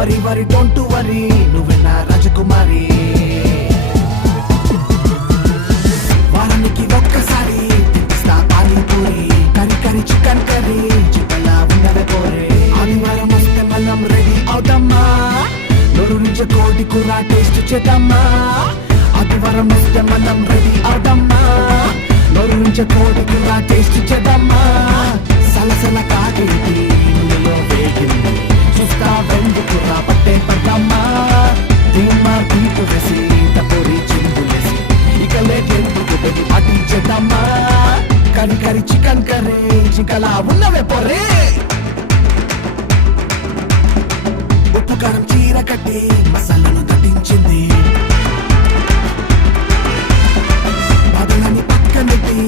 వరి వరి డోంట్ వరి నువ్వే నా రాజకుమారి వారానికి ఒక్కసారి తినిపిస్తా పానీపూరి కరి కరి చికెన్ కర్రీ చికెన్లా ఉన్నదే పోరే ఆదివారం వస్తే మనం రెడీ అవుతామా నోరు నుంచి కోడి కూర టేస్ట్ చేద్దామా ఆదివారం వస్తే మనం రెడీ అవుతామా నోరు నుంచి కోడి కూర టేస్ట్ చేద్దామా సలసల కాగేది నూనెలో వేగింది చూస్తా వెందుకు పట్టే పడ్డామా ధీమా బీటు వేసి తపోరి చిందులేసి ఇక లేకెందుకు పెట్టి పాటించేద్దామా కరి కరి చికెన్ కర్రీ చికలా ఉన్నవే పొర్రే ఉప్పు కారం చీర కట్టి మసాలాను దట్టించింది బాధలని పక్కనెట్టి